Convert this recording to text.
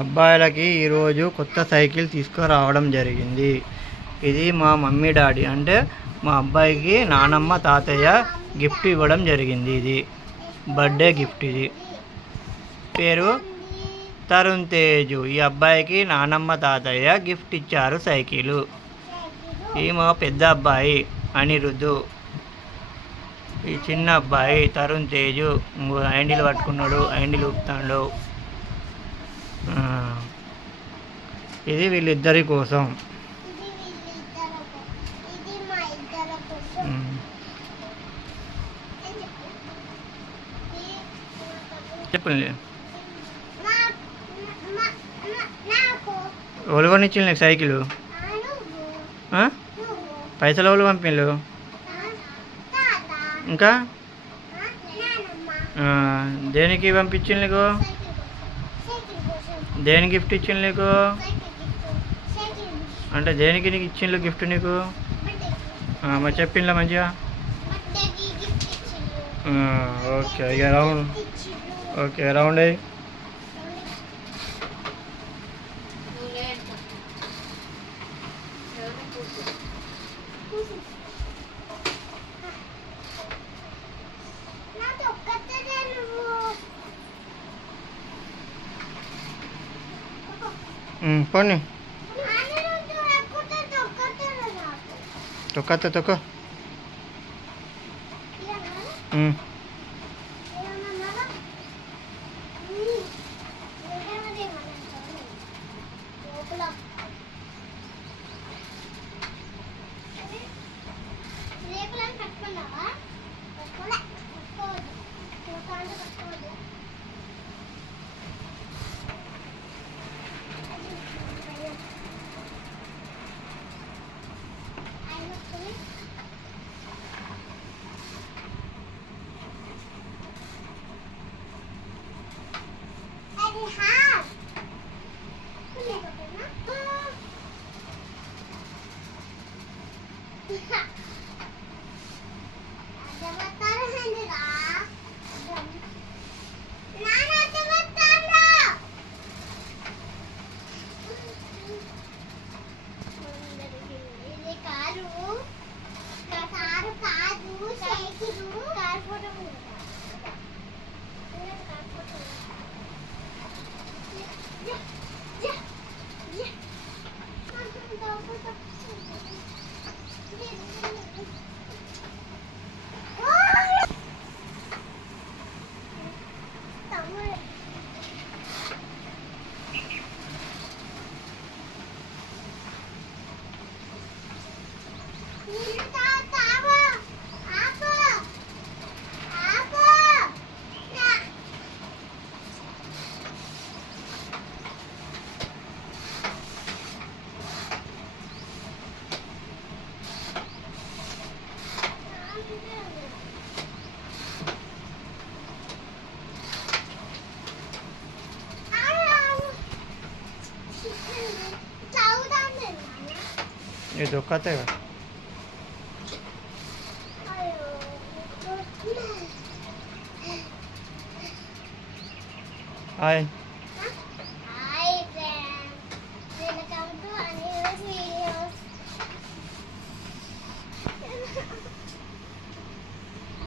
అబ్బాయిలకి ఈరోజు కొత్త సైకిల్ తీసుకురావడం జరిగింది. ఇది మా మమ్మీ డాడీ అంటే మా అబ్బాయికి నానమ్మ తాతయ్య గిఫ్ట్ ఇవ్వడం జరిగింది. ఇది బర్త్డే గిఫ్ట్. ఇది పేరు తరుణ్ తేజు. ఈ అబ్బాయికి నానమ్మ తాతయ్య గిఫ్ట్ ఇచ్చారు సైకిలు. ఈ మా పెద్ద అబ్బాయి అనిరుద్ధు. ఈ చిన్న అబ్బాయి తరుణ్ తేజు హ్యాండిల్ పట్టుకున్నాడు, హ్యాండిల్ ఊపుతాడు. ఇది వీళ్ళిద్దరి కోసం. చెప్పండి, ఎవరు కొనిచ్చిండు నీకు సైకిల్? పైసలు ఎవరు పంపిండు? ఇంకా దేనికి పంపించిండు నీకు? దేనికి గిఫ్ట్ ఇచ్చిండు నీకు? అంటే దేనికి నీకు ఇచ్చిండు గిఫ్ట్ నీకు? మరి చెప్పిండ్లా మంచిగా? ఓకే, ఇక రౌండ్. ఓకే, రౌండ్ అయ్యి పోనీ. తొక్క ये धोखाते का हाय